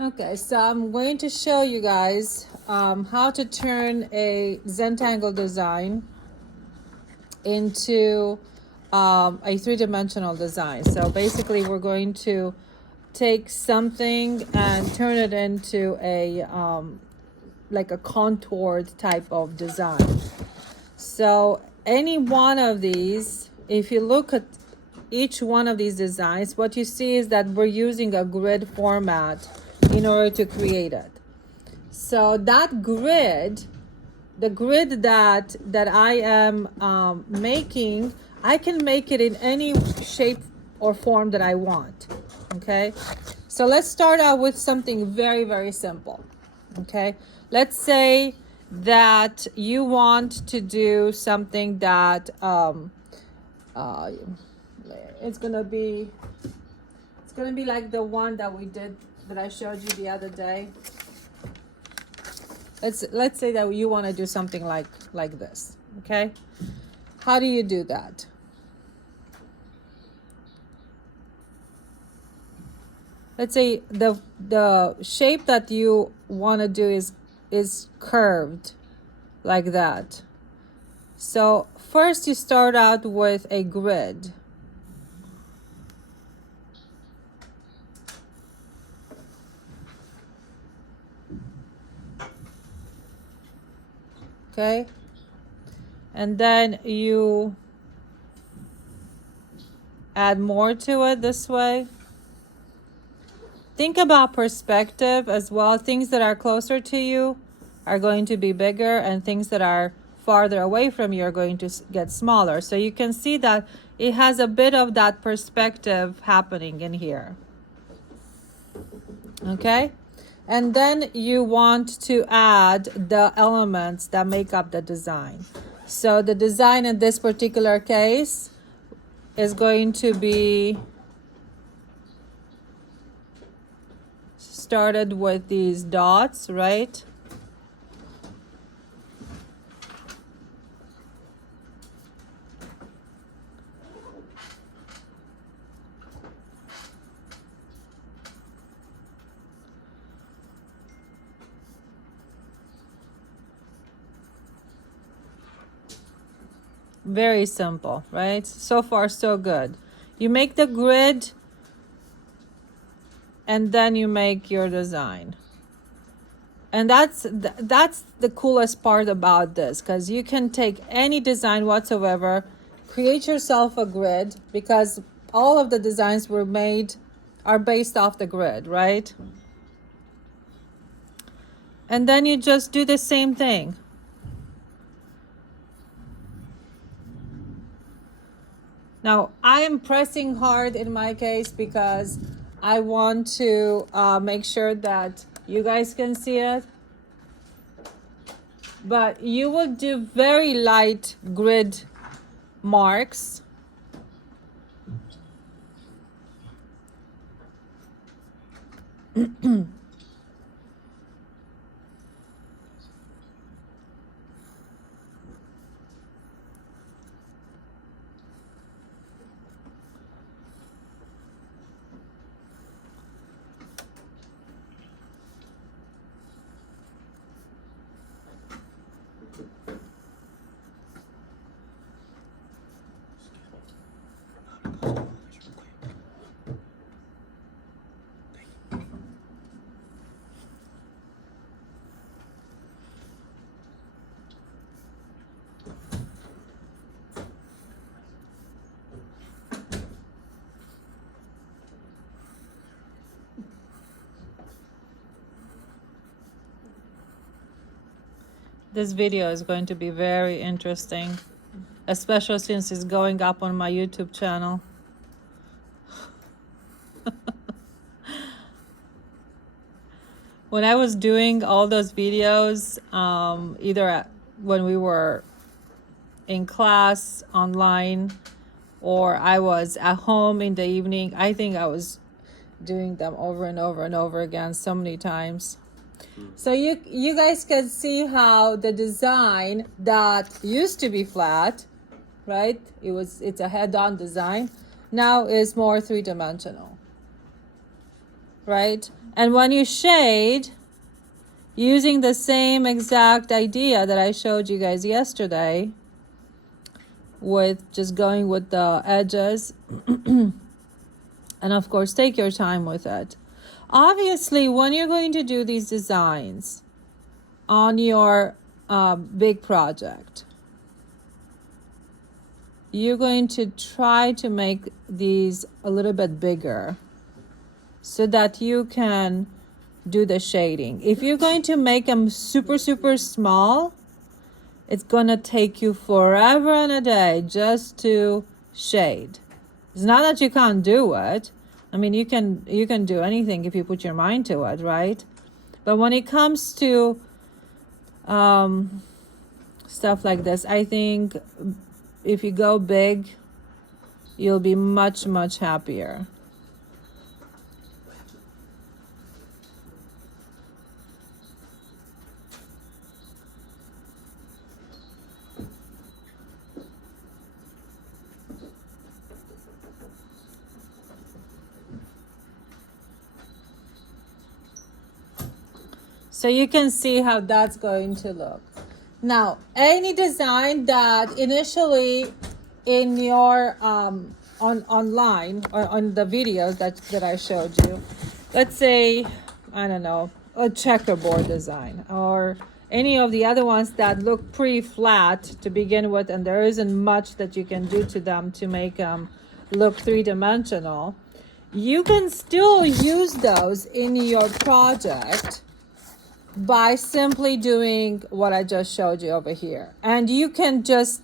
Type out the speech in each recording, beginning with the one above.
Okay, so I'm going to show you guys how to turn a Zentangle design into a three-dimensional design. So basically we're going to take something and turn it into a like a contoured type of design. So any one of these, if you look at each one of these designs, what you see is that we're using a grid format in order to create it. So that grid, the grid that I am making, I can make it in any shape or form that I want. Okay, so let's start out with something very, very simple. Okay, let's say that you want to do something that it's gonna be like the one that we did, that I showed you the other day. Let's say that you want to do something like this. Okay, how do you do that? Let's say the shape that you want to do is curved like that. So first you start out with a grid. Okay, and then you add more to it this way. Think about perspective as well. Things that are closer to you are going to be bigger, and things that are farther away from you are going to get smaller. So you can see that it has a bit of that perspective happening in here. Okay, and then you want to add the elements that make up the design. So the design in this particular case is going to be started with these dots, right? Very simple, right? So far, so good. You make the grid and then you make your design. And that's the coolest part about this, because you can take any design whatsoever, create yourself a grid, because all of the designs were made are based off the grid, right? And then you just do the same thing. Now, I am pressing hard in my case because I want to make sure that you guys can see it. But you will do very light grid marks. This video is going to be very interesting, especially since it's going up on my YouTube channel. When I was doing all those videos, either when we were in class online or I was at home in the evening, I think I was doing them over and over and over again so many times. So you guys can see how the design that used to be flat, right? It's a head-on design, now is more three-dimensional, right? And when you shade, using the same exact idea that I showed you guys yesterday, with just going with the edges, and of course take your time with it. Obviously, when you're going to do these designs on your big project, you're going to try to make these a little bit bigger so that you can do the shading. If you're going to make them super, super small, it's gonna take you forever and a day just to shade. It's not that you can't do it. I mean, you can do anything if you put your mind to it, right? But when it comes to stuff like this, I think if you go big, you'll be much, much happier. So you can see how that's going to look. Now, any design that initially in your online or on the videos that I showed you, let's say, I don't know, a checkerboard design or any of the other ones that look pretty flat to begin with, and there isn't much that you can do to them to make them look three-dimensional, you can still use those in your project by simply doing what I just showed you over here. And you can just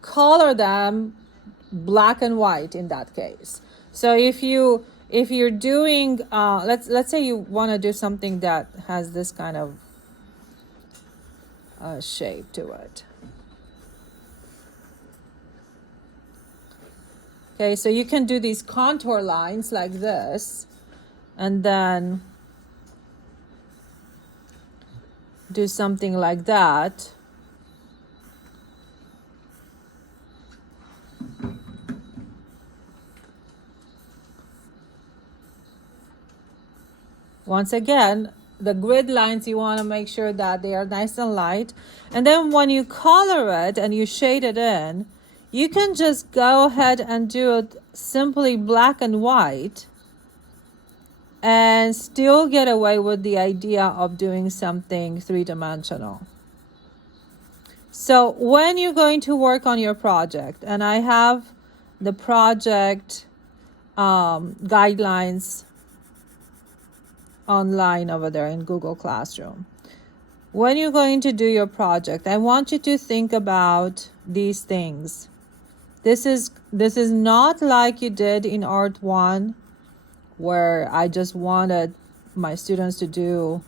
color them black and white in that case. So if you're doing let's say you want to do something that has this kind of shape to it. Okay, so you can do these contour lines like this, and then do something like that. Once again, the grid lines, you want to make sure that they are nice and light. And then when you color it and you shade it in, you can just go ahead and do it simply black and white and still get away with the idea of doing something three-dimensional. So when you're going to work on your project, and I have the project guidelines online over there in Google Classroom. When you're going to do your project, I want you to think about these things. This is not like you did in Art 1, where I just wanted my students to do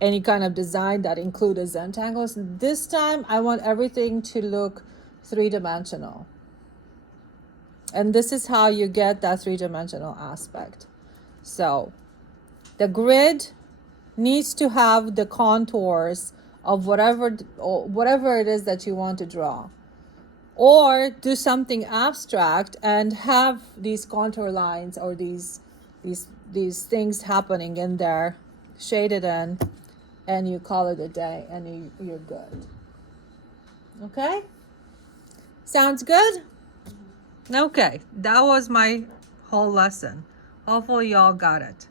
any kind of design that included Zentangles. This time, I want everything to look three-dimensional. And this is how you get that three-dimensional aspect. So the grid needs to have the contours of whatever it is that you want to draw. Or do something abstract and have these contour lines or these things happening in there, shaded in, and you call it a day, and you're good. Okay? Sounds good? Okay, that was my whole lesson. Hopefully y'all got it.